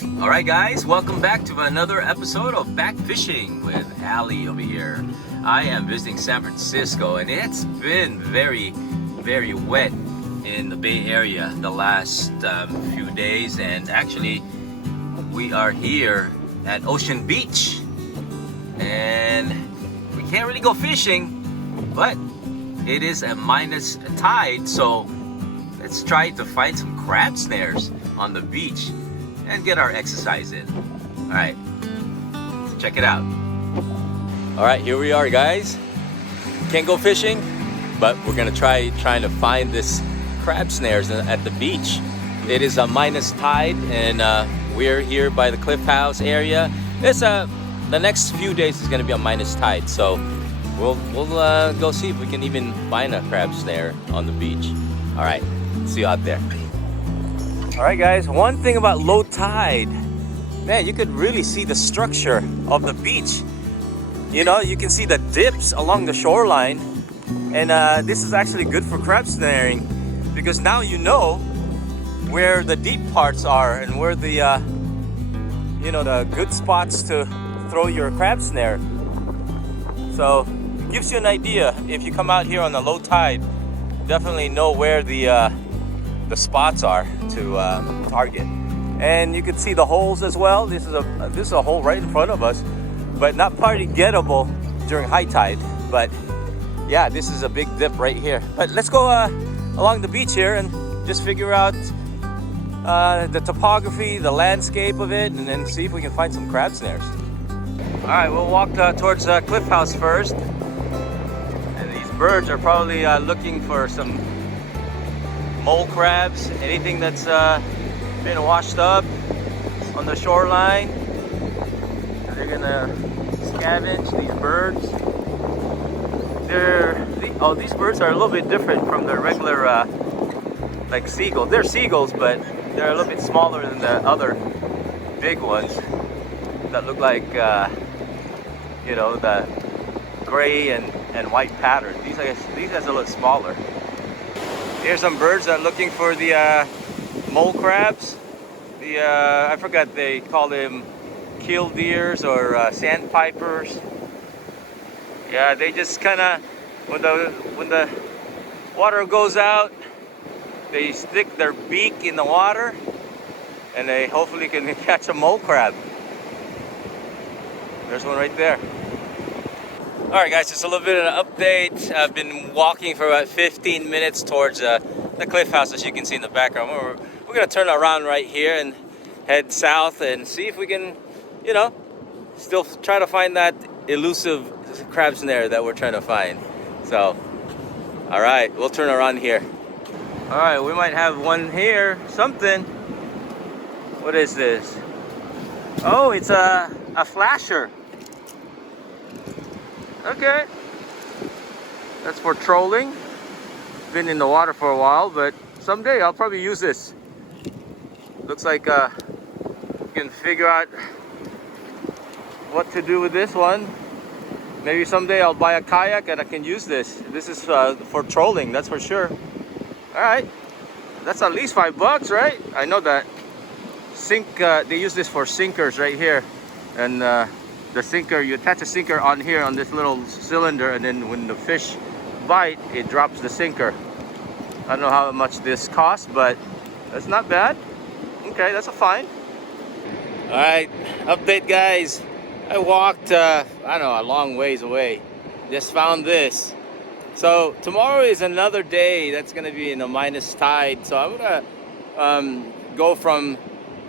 Alright guys, welcome back to another episode of BackFishing with Ali over here. I am visiting San Francisco and it's been very wet in the Bay Area the last few days, and actually we are here at Ocean Beach and we can't really go fishing, but it is a minus tide, so let's try to find some crab snares on the beach and get our exercise in. All right, let's check it out. All right, here we are, guys. Can't go fishing, but we're gonna trying to find this crab snares at the beach. It is a minus tide, and we're here by the Cliff House area. The next few days is gonna be a minus tide, so we'll go see if we can even find a crab snare on the beach. All right, see you out there. All right, guys, one thing about low tide, man, you could really see the structure of the beach. You know, you can see the dips along the shoreline, and this is actually good for crab snaring because now you know where the deep parts are and where the the good spots to throw your crab snare. So it gives you an idea. If you come out here on the low tide, definitely know where the spots are to target. And you can see the holes as well. This is a hole right in front of us, but not party gettable during high tide. But yeah, this is a big dip right here. But let's go along the beach here and just figure out the topography, the landscape of it, and then see if we can find some crab snares. All right, we'll walk towards Cliff House first. And these birds are probably looking for some mole crabs, anything that's been washed up on the shoreline. They're gonna scavenge these birds. These birds are a little bit different from the regular like seagulls. They're seagulls, but they're a little bit smaller than the other big ones that look like the gray and white pattern. These guys are a little smaller. Here's some birds that are looking for the mole crabs. I forgot they call them killdeers or sandpipers. Yeah, they just kind of, when the water goes out, they stick their beak in the water and they hopefully can catch a mole crab. There's one right there. All right, guys, just a little bit of an update. I've been walking for about 15 minutes towards the Cliff House, as you can see in the background. We're gonna turn around right here and head south and see if we can, still try to find that elusive crab snare that we're trying to find. So, all right, we'll turn around here. All right, we might have one here, something. What is this? Oh, it's a flasher. Okay, that's for trolling. Been in the water for a while, but someday I'll probably use this. Looks like you can figure out what to do with this one. Maybe someday I'll buy a kayak and I can use this. This is for trolling, that's for sure. All right, that's at least $5, right? I know that. They use this for sinkers right here, and the sinker, you attach a sinker on here on this little cylinder, and then when the fish bite, it drops the sinker. I don't know how much this costs, but that's not bad. Okay, that's a fine. All right, update, guys. I walked, I don't know, a long ways away. Just found this. So tomorrow is another day that's gonna be in a minus tide. So I'm gonna go from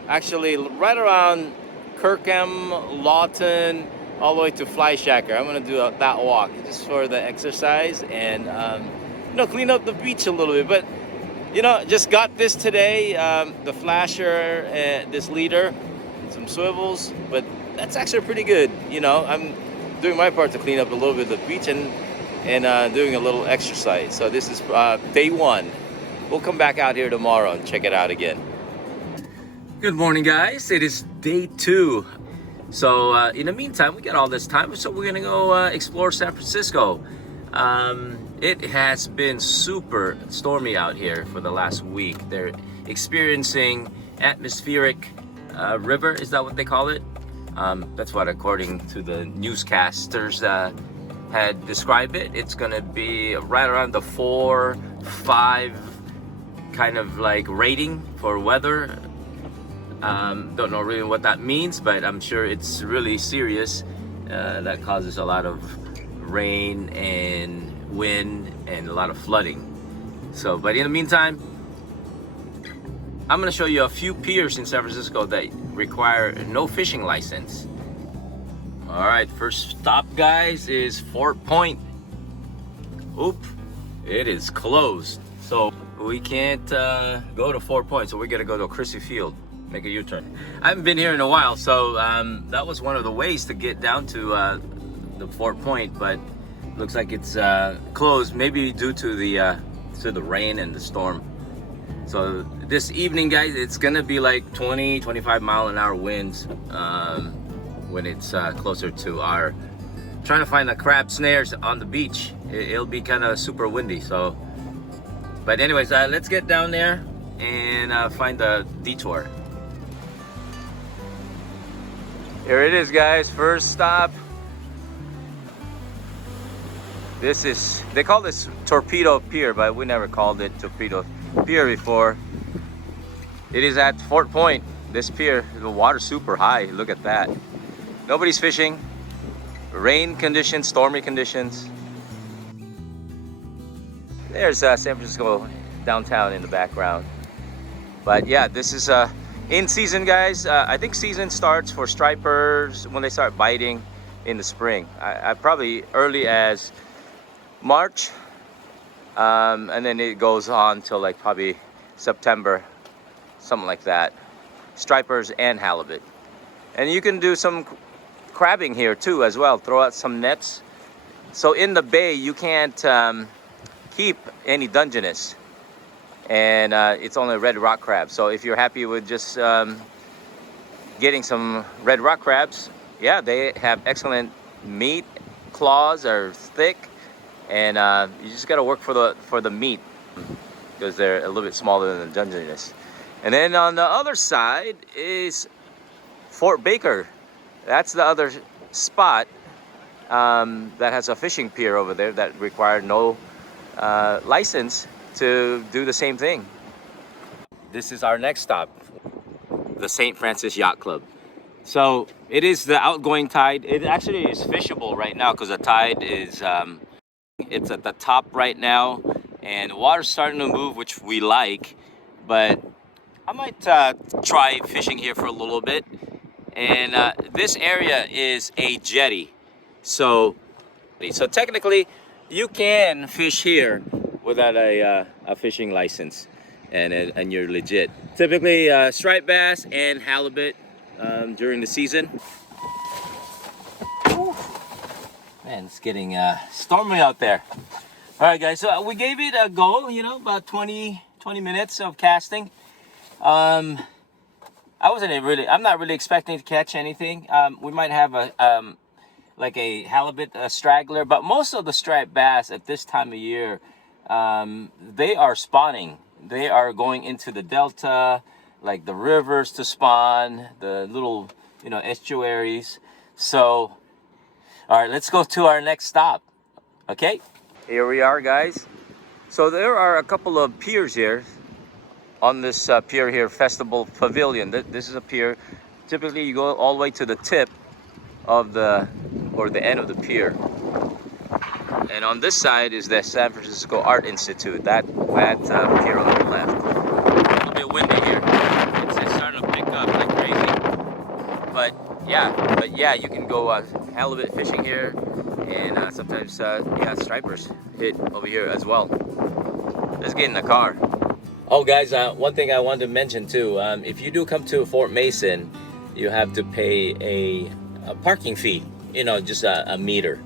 actually right around Kirkham, Lawton, all the way to Fly Shacker. I'm gonna do that walk just for the exercise and clean up the beach a little bit. But just got this today, the flasher, this leader, some swivels, but that's actually pretty good. I'm doing my part to clean up a little bit of the beach and doing a little exercise. So this is day one. We'll come back out here tomorrow and check it out again. Good morning, guys. It is day 2. So in the meantime, we got all this time, so we're gonna go explore San Francisco. It has been super stormy out here for the last week. They're experiencing atmospheric River. Is that what they call it? That's what, according to the newscasters, had described it. It's gonna be right around the 4, 5 kind of like rating for weather. Don't know really what that means, but I'm sure it's really serious. That causes a lot of rain and wind and a lot of flooding. So, but in the meantime, I'm gonna show you a few piers in San Francisco that require no fishing license. All right, first stop, guys, is Fort Point. Oop, it is closed. So we can't go to Fort Point, so we're gonna go to Chrissy Field, make a U-turn. I haven't been here in a while, so that was one of the ways to get down to the Fort Point, but looks like it's closed, maybe due to the rain and the storm. So this evening, guys, it's gonna be like 20-25 mile an hour winds when it's closer to our trying to find the crab snares on the beach. It'll be kind of super windy. So, but anyways, let's get down there and find the detour. Here it is, guys, first stop. This is, they call this Torpedo Pier, but we never called it Torpedo Pier before. It is at Fort Point. This pier, the water's super high. Look at that. Nobody's fishing. Rain conditions, stormy conditions. There's San Francisco downtown in the background. But yeah, this is in season, guys. I think season starts for stripers when they start biting in the spring. I probably early as March, and then it goes on till like probably September, something like that. Stripers and halibut. And you can do some crabbing here too as well. Throw out some nets. So in the bay you can't keep any Dungeness, and it's only red rock crabs. So if you're happy with just getting some red rock crabs, yeah, they have excellent meat. Claws are thick, and you just got to work for the meat because they're a little bit smaller than the Dungeness. And then on the other side is Fort Baker. That's the other spot that has a fishing pier over there that required no license to do the same thing. This is our next stop, the St. Francis Yacht Club. So it is the outgoing tide. It actually is fishable right now because the tide is it's at the top right now, and the water's starting to move, which we like. But I might try fishing here for a little bit. And this area is a jetty, so technically you can fish here without a fishing license, and you're legit. Typically striped bass and halibut during the season. Whew. Man, it's getting stormy out there. All right, guys, so we gave it a go, you know, about 20 minutes of casting. I'm not really expecting to catch anything. We might have like a halibut, a straggler, but most of the striped bass at this time of year, they are spawning. They are going into the delta, like the rivers to spawn, the little, you know, estuaries. So, all right, let's go to our next stop. Okay, here we are, guys. So there are a couple of piers here. On this pier here, Festival Pavilion. This is a pier. Typically you go all the way to the tip of the end of the pier. And on this side is the San Francisco Art Institute, that pier on the left. A little bit windy here. It's starting to pick up like crazy. But yeah, you can go halibut fishing here, and sometimes stripers hit over here as well. Let's get in the car. Oh, guys, one thing I wanted to mention too, if you do come to Fort Mason, you have to pay a parking fee, you know, just a meter.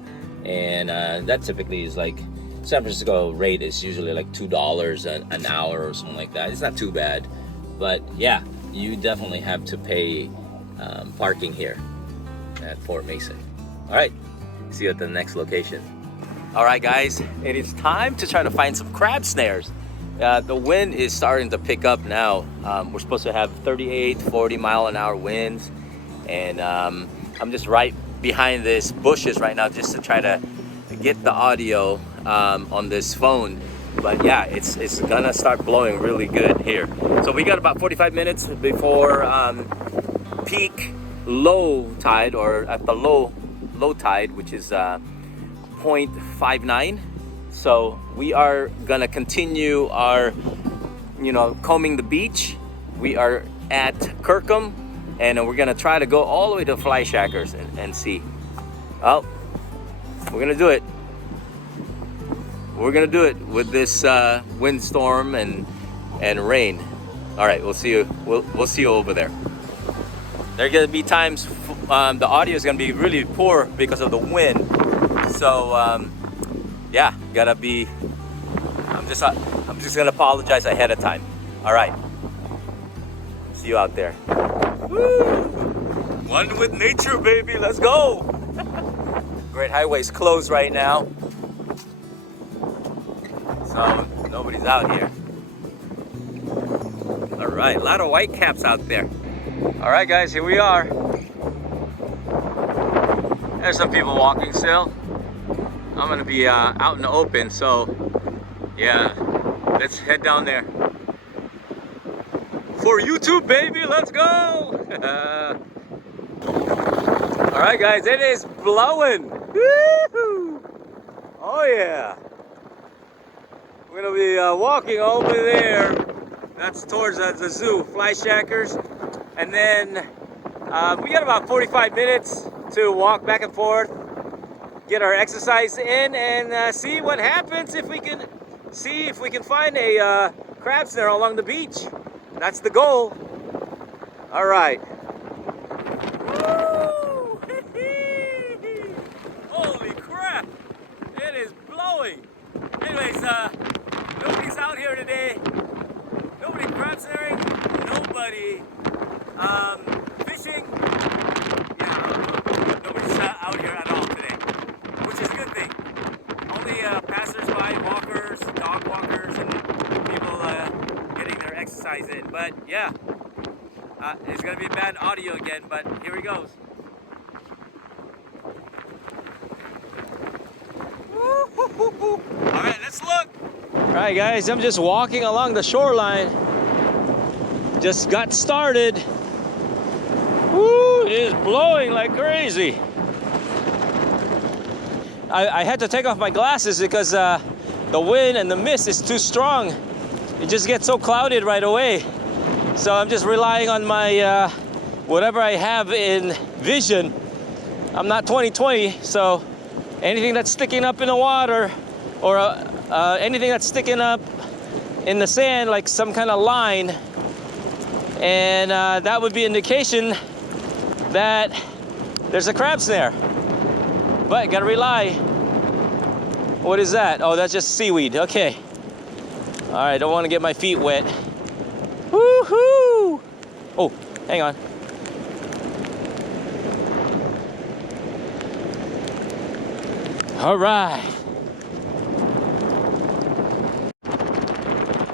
And that typically is like, San Francisco rate is usually like $2 an hour or something like that. It's not too bad. But yeah, you definitely have to pay parking here at Fort Mason. All right, see you at the next location. All right, guys, it is time to try to find some crab snares. The wind is starting to pick up now. We're supposed to have 38, 40 mile an hour winds. And I'm just right behind this bushes right now just to try to get the audio on this phone. But yeah, it's gonna start blowing really good here. So we got about 45 minutes before peak low tide, or at the low tide, which is 0.59. So we are gonna continue our, combing the beach. We are at Kirkham, and we're gonna try to go all the way to Fly Shackers and see. Oh, we're gonna do it. We're gonna do it with this windstorm and rain. All right, we'll see you. We'll see you over there. There are gonna be times the audio is gonna be really poor because of the wind. So yeah, gotta be. I'm just gonna apologize ahead of time. All right. See you out there. Woo! One with nature, baby. Let's go. Great Highway's closed right now, so nobody's out here. All right, a lot of white caps out there. All right, guys, here we are. There's some people walking still. I'm gonna be out in the open, so yeah, let's head down there. For YouTube, baby, let's go! All right, guys, it is blowing. Woo-hoo! Oh yeah. We're gonna be walking over there. That's towards the zoo, Fly Shackers. And then we got about 45 minutes to walk back and forth, get our exercise in, and see what happens if we can find a crab snare along the beach. That's the goal. All right. Woo! Holy crap! It is blowing. Anyways, nobody's out here today. Nobody crab snaring. Nobody fishing. Yeah, nobody's out here at all today, which is a good thing. Only passers-by, walkers, dog walkers, and people getting their exercise in. But yeah, it's gonna be bad audio again, but here he goes. All right, let's look. All right, guys, I'm just walking along the shoreline. Just got started. Woo, it is blowing like crazy. I had to take off my glasses because the wind and the mist is too strong. It just gets so clouded right away. So I'm just relying on my whatever I have in vision. I'm not 20/20, so anything that's sticking up in the water, or anything that's sticking up in the sand, like some kind of line, and that would be indication that there's a crab snare. But gotta rely. What is that? Oh, that's just seaweed. Okay. All right, don't want to get my feet wet. Woohoo! Oh, hang on. All right.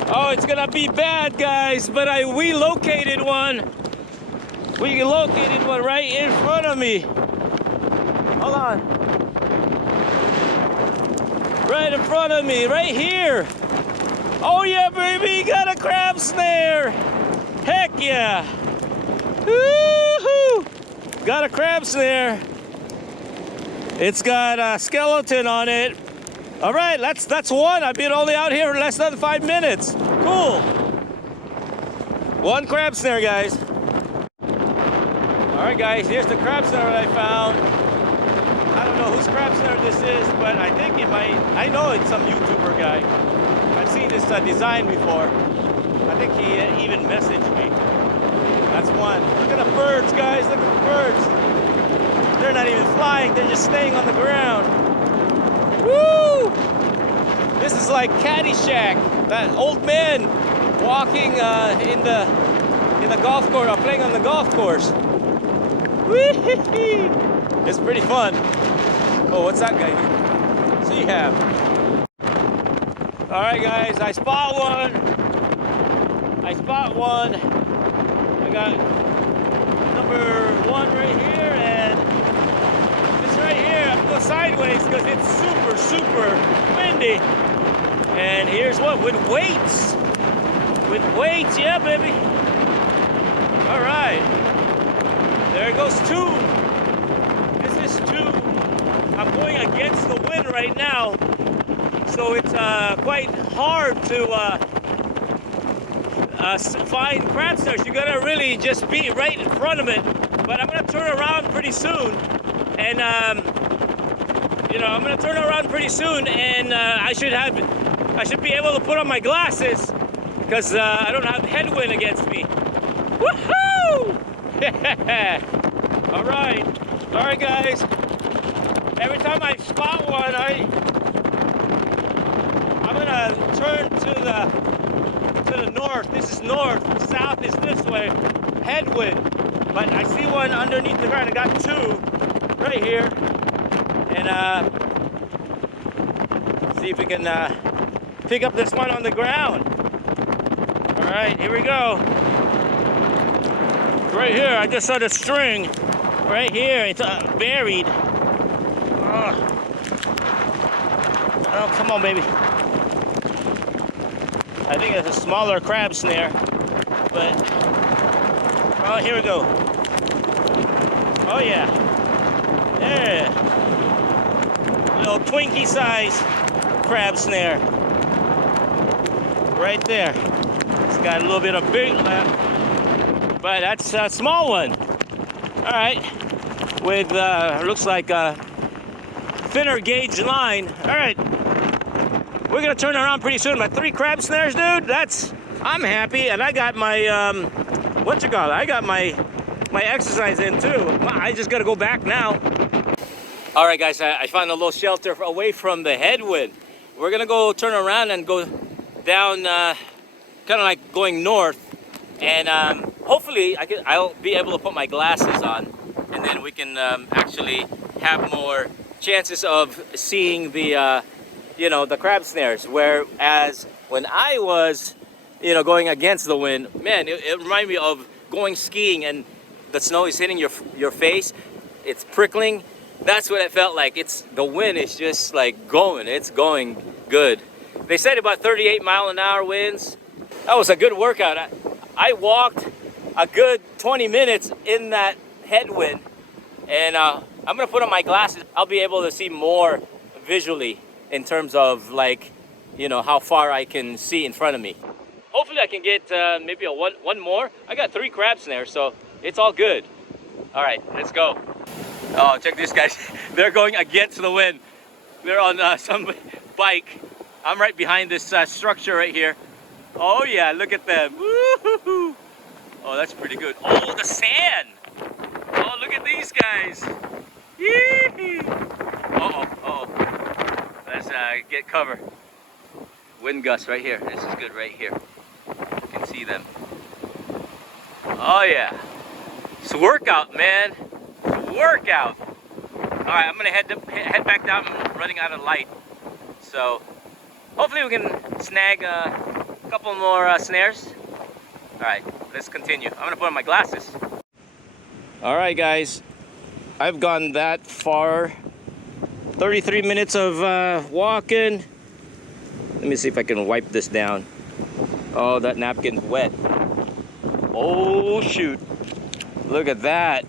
Oh, it's gonna be bad, guys, but we located one. We located one right in front of me. Hold on. Right in front of me, right here. Oh yeah, baby, got a crab snare. Heck yeah. Woo-hoo! Got a crab snare. It's got a skeleton on it. All right, that's one. I've been only out here for less than 5 minutes. Cool. One crab snare, guys. All right, guys, here's the crab snare that I found. I don't know whose crab snare this is, but I think I know it's some YouTuber guy. I've seen this design before. I think he even messaged me. That's one. Look at the birds, guys. Look at the birds. They're not even flying. They're just staying on the ground. Woo! This is like Caddyshack. That old man walking in the golf course, or playing on the golf course. Whee! It's pretty fun. Oh, what's that guy do? Sea have. All right, guys, I spot one. I got number one right here, and this right here, I'm gonna go sideways because it's super windy. And here's what, with weights, yeah, baby. All right, there goes two. This is two. I'm going against the wind right now, so it's quite hard to find crab snares. You gotta really just be right in front of it. But I'm gonna turn around pretty soon, and I should be able to put on my glasses because I don't have headwind against me. Woohoo! All right, guys. Every time I spot one, I'm gonna turn to the north. This is north. South is this way. Headwind. But I see one underneath the ground. I got two right here. And see if we can pick up this one on the ground. All right, here we go. Right here, I just saw the string. Right here, it's buried. Oh, come on, baby. I think it's a smaller crab snare, but oh, here we go. Oh yeah, there. Little Twinkie size crab snare, right there. It's got a little bit of big left, but that's a small one. All right, with looks like a thinner gauge line. All right. We're gonna turn around pretty soon. My 3 crab snares, dude. I'm happy, and I got my I got my exercise in too. I just gotta go back now. All right, guys. I found a little shelter away from the headwind. We're gonna go turn around and go down, kind of like going north, and hopefully I'll be able to put my glasses on, and then we can actually have more chances of seeing the the crab snares. Whereas when I was, going against the wind, man, it reminded me of going skiing and the snow is hitting your face. It's prickling. That's what it felt like. The wind is just like it's going good. They said about 38-mile-an-hour winds. That was a good workout. I walked a good 20 minutes in that headwind, and I'm gonna put on my glasses. I'll be able to see more visually in terms of how far I can see in front of me. Hopefully I can get maybe one more. I got 3 crab snares, so it's all good. All right, let's go. Oh, check this, guys. They're going against the wind. They're on some bike. I'm right behind this structure right here. Oh yeah, look at them. Woo-hoo-hoo. Oh, that's pretty good. Oh, the sand. Oh, look at these guys. Yee-hee. Uh-oh. Let's get cover. Wind gust right here. This is good right here. You can see them. Oh yeah. It's a workout, man. It's a workout. All right, I'm gonna head back down. I'm running out of light. So hopefully we can snag a couple more snares. All right, let's continue. I'm gonna put on my glasses. All right, guys. I've gone that far. 33 minutes of walking. Let me see if I can wipe this down. Oh, that napkin's wet. Oh, shoot. Look at that.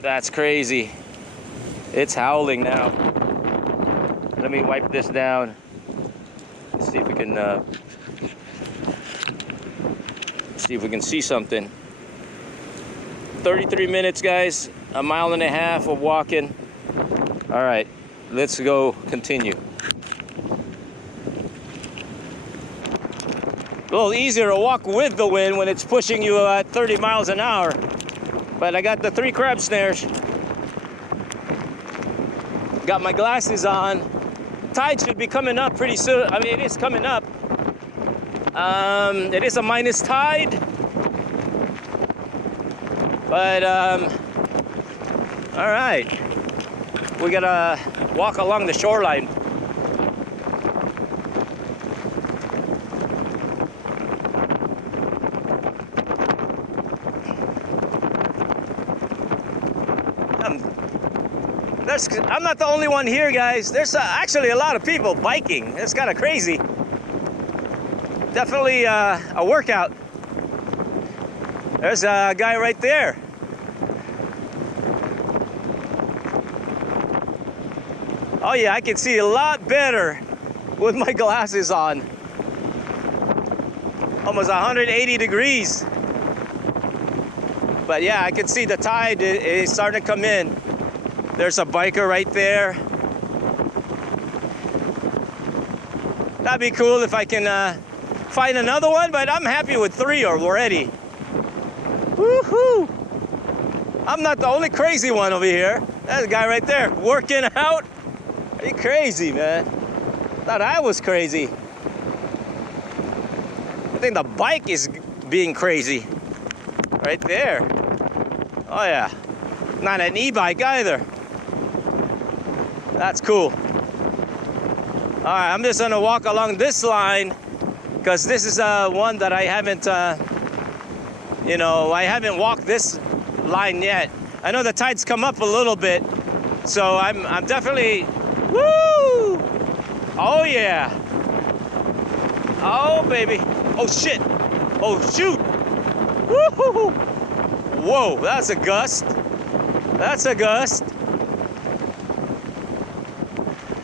That's crazy. It's howling now. Let me wipe this down. Let's see if we can see something. 33 minutes, guys. 1.5 miles of walking. All right. Let's go continue. A little easier to walk with the wind when it's pushing you at 30 miles an hour. But I got the 3 crab snares. Got my glasses on. Tide should be coming up pretty soon. I mean, it is coming up. It is a minus tide. But, all right. We gotta walk along the shoreline. I'm not the only one here, guys. There's actually a lot of people biking. It's kind of crazy. Definitely a workout. There's a guy right there. Oh yeah, I can see a lot better with my glasses on. Almost 180 degrees. But yeah, I can see the tide is starting to come in. There's a biker right there. That'd be cool if I can find another one, but I'm happy with 3 already. Woohoo! I'm not the only crazy one over here. There's a guy right there working out. Are you crazy, man? Thought I was crazy. I think the bike is being crazy. Right there. Oh yeah. Not an e-bike either. That's cool. All right, I'm just gonna walk along this line because this is one that I haven't, I haven't walked this line yet. I know the tide's come up a little bit, so I'm definitely, woo! Oh yeah. Oh baby. Oh shit. Oh shoot. Woo-hoo-hoo. Whoa, that's a gust. That's a gust.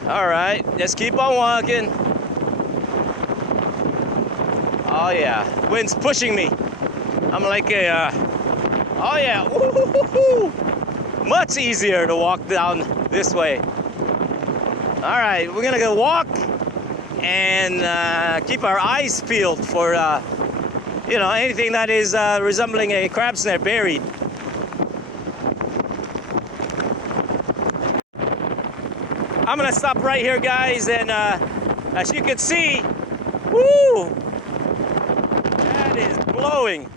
All right, just keep on walking. Oh yeah, wind's pushing me. I'm like a, oh yeah, ooh, much easier to walk down this way. All right, we're gonna go walk and keep our eyes peeled for, anything that is resembling a crab snare buried. I'm gonna stop right here, guys, and as you can see, woo, that is blowing.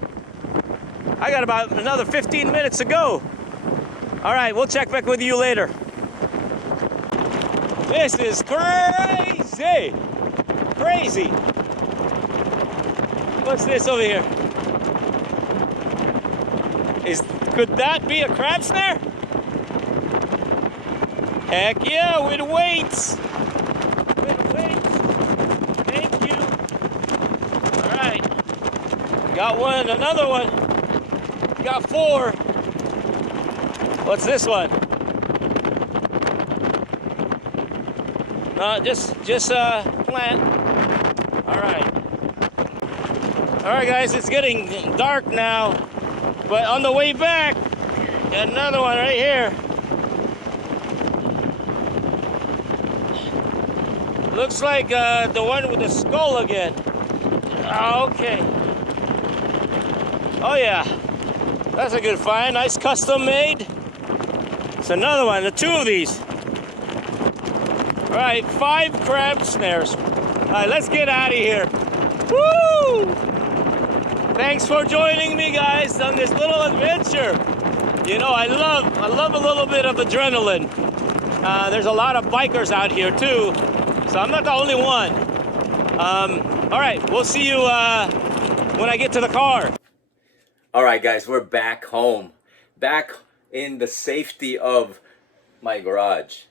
I got about another 15 minutes to go. All right, we'll check back with you later. This is crazy, crazy. What's this over here? Could that be a crab snare? Heck yeah, with weights. With weights. Thank you. All right. Got one, another one. Got 4. What's this one? Just plant. All right. All right, guys, it's getting dark now. But on the way back, got another one right here. Looks like the one with the skull again. Okay. Oh yeah, that's a good find. Nice custom made. It's another one, 2 of these. All right, 5 crab snares. All right, let's get out of here. Woo! Thanks for joining me, guys, on this little adventure. You know, I love a little bit of adrenaline. There's a lot of bikers out here too. So I'm not the only one. All right, we'll see you when I get to the car. All right, guys, we're back home. Back in the safety of my garage.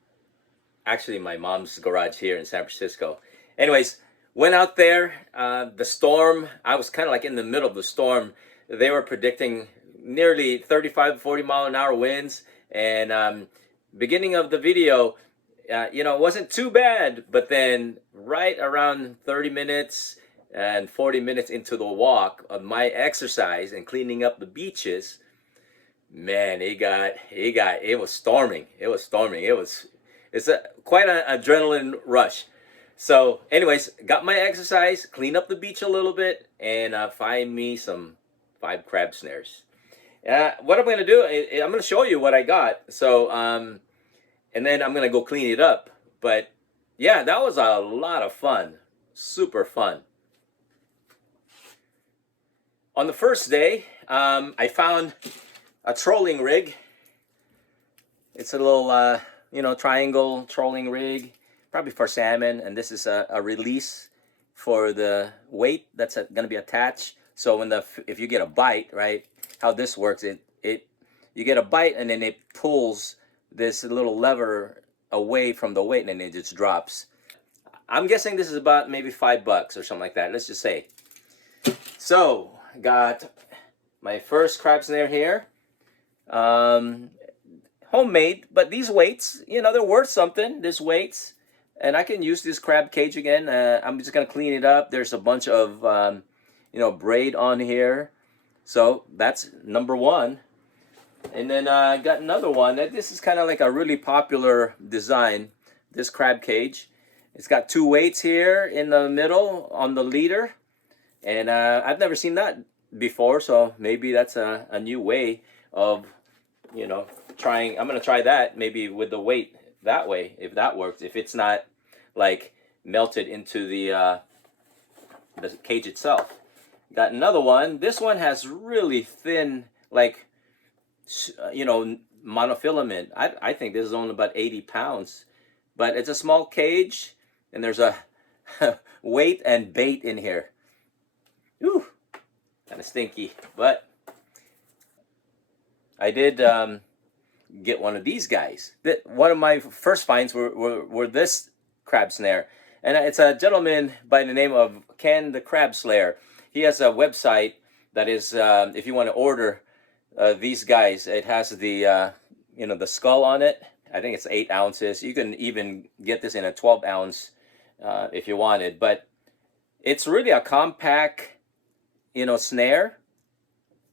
Actually, my mom's garage here in San Francisco. Anyways, went out there. The storm, I was kind of like in the middle of the storm. They were predicting nearly 35, 40 mile an hour winds. And beginning of the video, it wasn't too bad, but then right around 30 minutes and 40 minutes into the walk of my exercise and cleaning up the beaches, man, it was storming. It's quite an adrenaline rush. So anyways, got my exercise, clean up the beach a little bit, and find me some 5 crab snares. What I'm going to do, I'm going to show you what I got. So, and then I'm gonna go clean it up. But yeah, that was a lot of fun. Super fun. On the first day, I found a trolling rig. It's a little, triangle trolling rig, probably for salmon. And this is a release for the weight that's gonna be attached. So if you get a bite, right? How this works, you get a bite and then it pulls this little lever away from the weight and then it just drops. I'm guessing this is about maybe $5 or something like that. Let's just say. So got my first crab snare here. Homemade, but these weights, you know, they're worth something. These weights, and I can use this crab cage again. I'm just gonna clean it up. There's a bunch of you know, braid on here, so that's number one. And then I got another one. This is kind of like a really popular design. This crab cage. It's got two weights here in the middle on the leader, and I've never seen that before. So maybe that's a new way of, you know, trying. I'm gonna try that maybe with the weight that way, if that works, if it's not like melted into the cage itself. Got another one. This one has really thin, like, you know, monofilament. I think this is only about 80 pounds, but it's a small cage and there's a weight and bait in here. Ooh, kind of stinky, but I did get one of these guys. One of my first finds were this crab snare, and it's a gentleman by the name of Ken the Crab Slayer. He has a website that is, if you want to order these guys, it has the you know, the skull on it. I think it's 8 ounces. You can even get this in a 12-ounce if you wanted, but it's really a compact, you know, snare,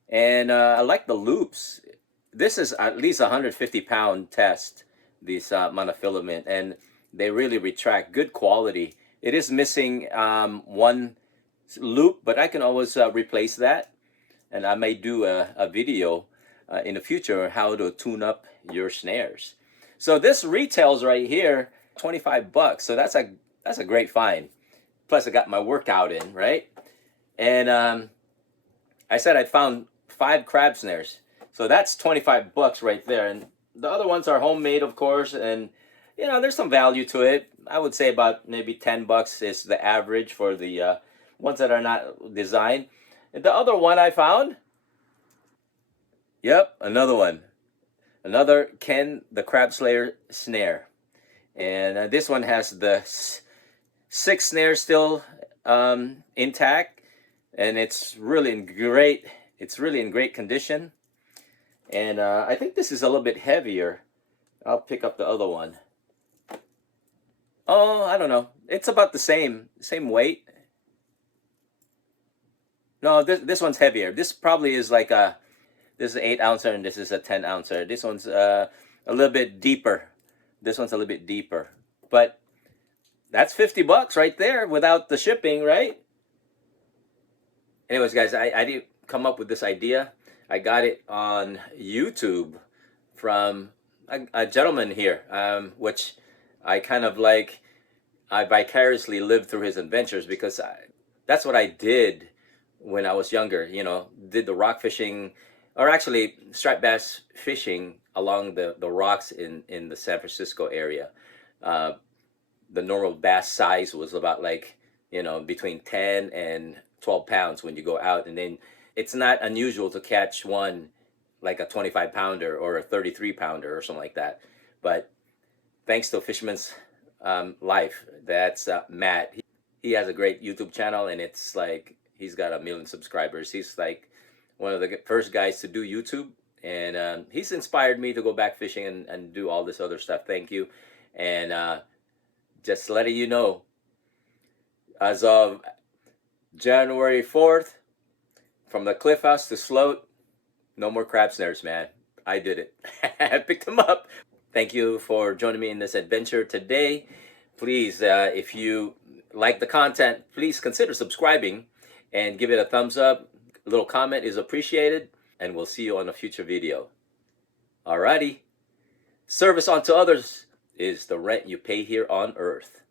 and I like the loops. This is at least 150-pound test, these monofilament, and they really retract. Good quality. It is missing one loop, but I can always replace that, and I may do a video in the future how to tune up your snares. So this retails right here $25, so that's a great find. Plus I got my workout in, right? And I said I found 5 crab snares. So that's $25 right there, and the other ones are homemade, of course, and you know, there's some value to it. I would say about maybe $10 is the average for the ones that are not designed. And the other one I found, yep, another one, another Ken the Crab Slayer snare, and this one has the 6 snares still intact, and it's really in great condition. And I think this is a little bit heavier. I'll pick up the other one. Oh, I don't know. It's about the same weight. No, this one's heavier. This probably is like this is an 8 ouncer and this is a 10 ouncer. This one's a little bit deeper. This one's a little bit deeper. But that's $50 right there without the shipping, right? Anyways, guys, I didn't come up with this idea. I got it on YouTube from a gentleman here, which I kind of like, I vicariously lived through his adventures, because that's what I did when I was younger. You know, did the rock fishing, or actually striped bass fishing along the rocks in the San Francisco area. The normal bass size was about, like, you know, between 10 and 12 pounds when you go out, and then it's not unusual to catch one like a 25-pounder or a 33-pounder or something like that. But thanks to Fisherman's life, that's Matt. He has a great YouTube channel, and it's like he's got 1 million subscribers. He's like one of the first guys to do YouTube, and he's inspired me to go back fishing and do all this other stuff. Thank you. And just letting you know, as of January 4th, from the cliff house to float, no more crab snares, man. I did it. I picked them up. Thank you for joining me in this adventure today. Please, if you like the content, please consider subscribing and give it a thumbs up. A little comment is appreciated, and we'll see you on a future video. Alrighty. Service unto others is the rent you pay here on earth.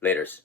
Laters.